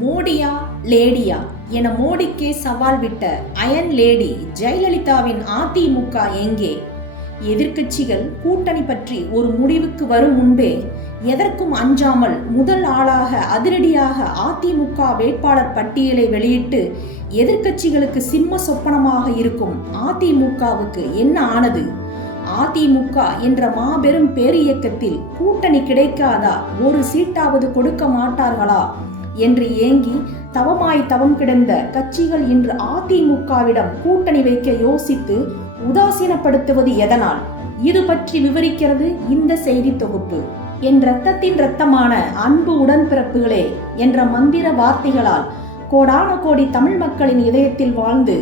மோடியா லேடியா என மோடிக்கே சவால் விட்ட அயன் லேடி ஜெயலலிதாவின் அதிமுக எங்கே? எதிர்க்கட்சிகள் கூட்டணி பற்றி ஒரு முடிவுக்கு வரும் முன்பே எதற்கும் அஞ்சாமல் முதல் ஆளாக அதிரடியாக அதிமுக வேட்பாளர் பட்டியலை வெளியிட்டு எதிர்க்கட்சிகளுக்கு சிம்ம சொப்பனமாக இருக்கும் அதிமுகவுக்கு என்ன ஆனது? அதிமுக என்ற மாபெரும் பேரியக்கத்தில் கூட்டணி கிடைக்காதா, ஒரு சீட்டாவது கொடுக்க மாட்டார்களா என்று ஏங்கி தவம் கிடந்த கட்சிகள் இன்று அதிமுகவிடம் கூட்டணி வைக்க யோசித்து உதாசீனப்படுத்துவது எதனால்? இது பற்றி விவரிக்கிறது இந்த செய்தி தொகுப்பு. என் இரத்தத்தின் இரத்தமான அன்பு உடன்பிறப்புகளே என்ற மந்திர வார்த்தைகளால் கோடான கோடி தமிழ் மக்களின் இதயத்தில் வாழ்ந்து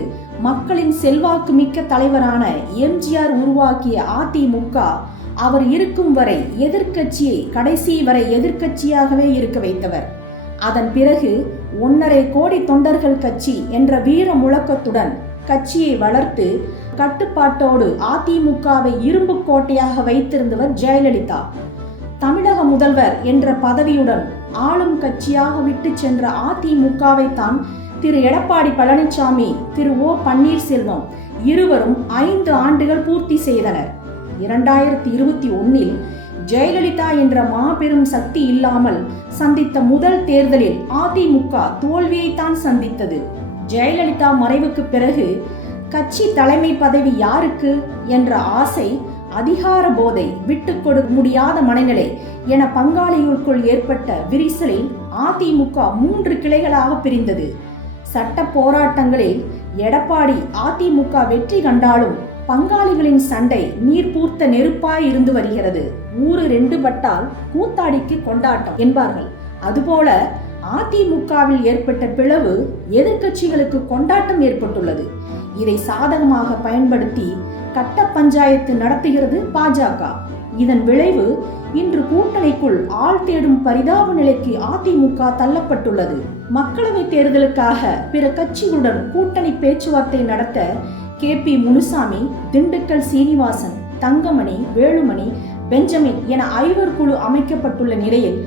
மக்களின் செல்வாக்கு மிக்க தலைவரான எம்ஜிஆர் உருவாக்கிய அதிமுக அவர் இருக்கும் வரை எதிர்க்கட்சியை கடைசி வரை எதிர்க்கட்சியாகவே இருக்க வைத்தவர். அதன் பிறகு 1.5 கோடி தொண்டர்கள் கட்சி என்ற வீர முழக்கத்துடன் கட்சியை வளர்த்து கட்டுப்பாட்டோடு அதிமுகவை இரும்பு கோட்டையாக வைத்திருந்தவர் ஜெயலலிதா. தமிழக முதல்வர் என்ற பதவியுடன் ஆளும் கட்சியாக விட்டு சென்ற அதிமுகவை தான் திரு எடப்பாடி பழனிசாமி, திரு ஓ பன்னீர்செல்வம் இருவரும் 5 ஆண்டுகள் பூர்த்தி செய்தனர். 2021 ஜெயலலிதா என்ற மாபெரும் சக்தி இல்லாமல் சந்தித்த முதல் தேர்தலில் அதிமுக தோல்வியைத்தான் சந்தித்தது. ஜெயலலிதா மறைவுக்கு பிறகு கட்சி தலைமை பதவி யாருக்கு என்ற ஆசை, அதிகார போதை, விட்டு கொடுக்க முடியாத மனநிலை என பங்காளிகளுக்குள் ஏற்பட்ட விரிசலில் அதிமுக 3 கிளைகளாக பிரிந்தது. சட்ட போராட்டங்களில் எடப்பாடி அதிமுக வெற்றி கண்டாலும் பங்காளிகளின் சண்டை நீர்பூர்த்த நெருப்பாய் இருந்து வருகிறது. ஊரு 2 பட்டால் கூத்தாடிக்கு கொண்டாட்டம் என்பார்கள். அதுபோல அதிமுகவில் ஏற்பட்ட பிளவு எதிர்க்கட்சிகளுக்கு கொண்டாட்டம் ஏற்பட்டுள்ளது. இதை சாதகமாக பயன்படுத்தி கட்ட பஞ்சாயத்து நடத்துகிறது பாஜக. இதன் விளைவு இன்று கூட்டணிக்குள் ஆள் தேடும் பரிதாப நிலைக்கு அதிமுக தள்ளப்பட்டுள்ளது. மக்களவை தேர்தலுக்காக பிற கட்சிகளுடன் கூட்டணி பேச்சுவார்த்தை நடத்த KP முனுசாமி, திண்டுக்கல் சீனிவாசன், தங்கமணி, வேலுமணி, பெஞ்சமின் என 5 குழு அமைக்கப்பட்டுள்ள நிலையில்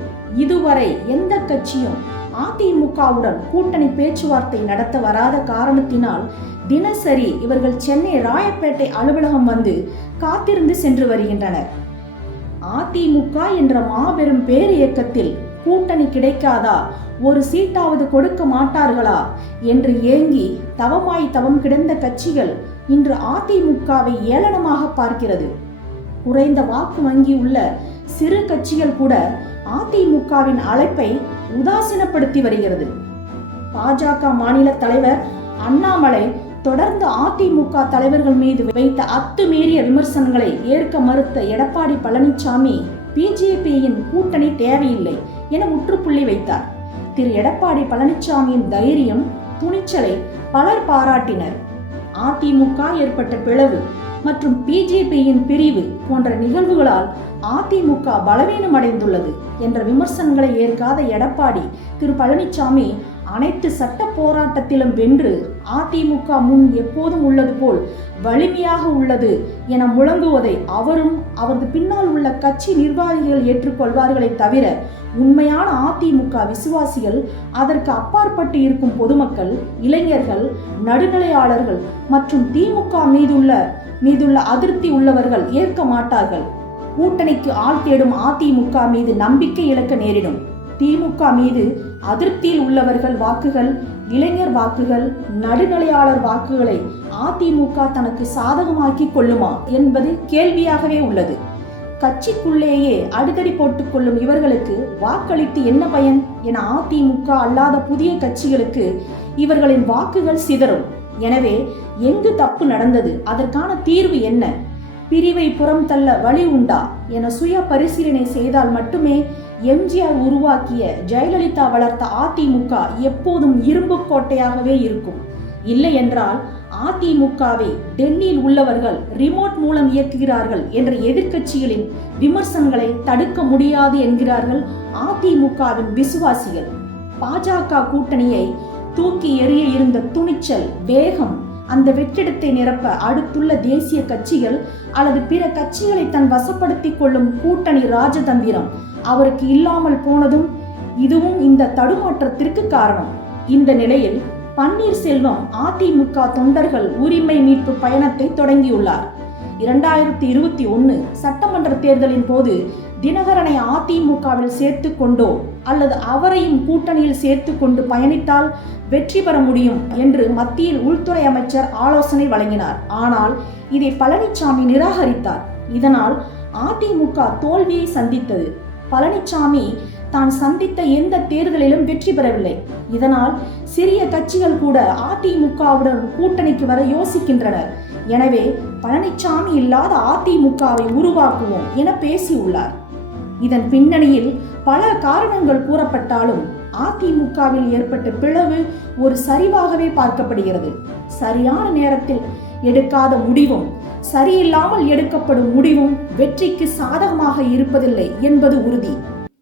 இதுவரை எந்த கட்சியும் அதிமுகவுடன் கூட்டணி பேச்சுவார்த்தை நடத்த வராத காரணத்தினால் தினசரி இவர்கள் சென்னை ராயப்பேட்டை அலுவலகம் வந்து காத்திருந்து சென்று வருகின்றனர். அதிமுக என்ற மாபெரும் பேரியக்கத்தில் கூட்டணி கிடைக்காதா, ஒரு சீட்டாவது கொடுக்க மாட்டார்களா என்று ஏங்கி தவம் கிடந்த கட்சிகள் இன்று அதிமுகவை ஏளனமாக பார்க்கிறது. குறைந்த வாக்கு வங்கி உள்ள சிறு கட்சிகள் கூட அதிமுகவின் அழைப்பை உதாசீனப்படுத்தி வருகிறது. பாஜக மாநில தலைவர் அண்ணாமலை தொடர்ந்து அதிமுக தலைவர்கள் மீது வைத்த அத்துமீறிய விமர்சனங்களை ஏற்க மறுத்த எடப்பாடி பழனிசாமி பிஜேபியின் கூட்டணி தேவையில்லை என முற்றுப்புள்ளி வைத்தார். திரு எடப்பாடி பழனிசாமியின் தைரியம், துணிச்சலை பலர் பாராட்டினர். அதிமுக ஏற்பட்ட பிளவு மற்றும் பிஜேபியின் பிரிவு போன்ற நிகழ்வுகளால் அதிமுக பலவீனம் அடைந்துள்ளது என்ற விமர்சனங்களை ஏற்காத எடப்பாடி திரு பழனிசாமி அனைத்து சட்ட போராட்டத்திலும் வென்று அதிமுக முன் எப்போதும் உள்ளது போல் வலிமையாக உள்ளது என முழங்குவதை அவரும் அவரது பின்னால் உள்ள கட்சி நிர்வாகிகள் ஏற்றுக்கொள்வார்களே தவிர உண்மையான அதிமுக விசுவாசிகள், அதற்கு அப்பாற்பட்டு இருக்கும் பொதுமக்கள், இளைஞர்கள், நடுநிலையாளர்கள் மற்றும் திமுக மீதுள்ள அதிருப்தி உள்ளவர்கள் ஏற்க மாட்டார்கள். கூட்டணிக்கு ஆள் தேடும் அதிமுக மீது நம்பிக்கை இழக்க நேரிடும். திமுக மீது அதிருப்தியில் உள்ளவர்கள் வாக்குகள், இளைஞர் வாக்குகள், நடுநிலையாளர் வாக்குகளை அதிமுக தனக்கு சாதகமாக்கி கொள்ளுமா என்பது கேள்வியாகவே உள்ளது. கட்சிக்குள்ளேயே அடிதடி போட்டுக் கொள்ளும் இவர்களுக்கு வாக்களித்து என்ன பயன் என அதிமுக அல்லாத புதிய கட்சிகளுக்கு இவர்களின் வாக்குகள் சிதறும். எனவே எங்கு தப்பு நடந்தது, அதற்கான தீர்வு என்ன, பிரிவை புறம் தள்ள வழி உண்டா என சுய பரிசீலனை செய்தால் மட்டுமே எம்ஜிஆர் உருவாக்கிய, ஜெயலலிதா வளர்த்த அதிமுக எப்போதும் இரும்பு கோட்டையாகவே இருக்கும். இல்லை என்றால் அதிமுகவை டெல்லியில் உள்ளவர்கள் ரிமோட் மூலம் இயக்குகிறார்கள் என்ற எதிர்க்கட்சிகளின் விமர்சனங்களை தடுக்க முடியாது என்கிறார்கள் அதிமுகவின் விசுவாசிகள். பாஜக கூட்டணியை தூக்கி எறிய இருந்த துணிச்சல், வேகம், அந்த வெற்றிடத்தை நிரப்ப அடுத்துள்ள தேசிய கட்சிகள் அல்லது பிற கட்சிகளை தன் வசப்படுத்திக் கொள்ளும் கூட்டணி ராஜதந்திரம் அவருக்கு இல்லாமல் போனதும் இதுவும் இந்த தடுமாற்றத்திற்கு காரணம். இந்த நிலையில் பன்னீர்செல்வம் அதிமுக தொண்டர்கள் உரிமை மீட்பு பயணத்தை தொடங்கியுள்ளார். 2021 சட்டமன்ற தேர்தலின் போது தினகரனை அதிமுகவில் சேர்த்து கொண்டோ அல்லது அவரையும் கூட்டணியில் சேர்த்து கொண்டு பயணித்தால் வெற்றி பெற முடியும் என்று மத்தியில் உள்துறை அமைச்சர் ஆலோசனை வழங்கினார். ஆனால் இதை பழனிசாமி நிராகரித்தார். இதனால் அதிமுக தோல்வியை சந்தித்தது. பழனிசாமி தான் சந்தித்த எந்த தேர்தலிலும் வெற்றி பெறவில்லை. இதனால் சிறிய கட்சிகள் கூட அதிமுகவுடன் கூட்டணிக்கு வர யோசிக்கின்றனர். எனவே பழனிசாமி இல்லாத அதிமுகவை உருவாக்குவோம் என பேசியுள்ளார். இதன் பின்னணியில் பல காரணங்கள் கூறப்பட்டாலும் அதிமுகவில் ஏற்பட்ட பிளவு ஒரு சரிவாகவே பார்க்கப்படுகிறது. சரியான நேரத்தில் எடுக்காத முடிவும் சரியில்லாமல் எடுக்கப்படும் முடிவும் வெற்றிக்கு சாதகமாக இருப்பதில்லை என்பது உறுதி.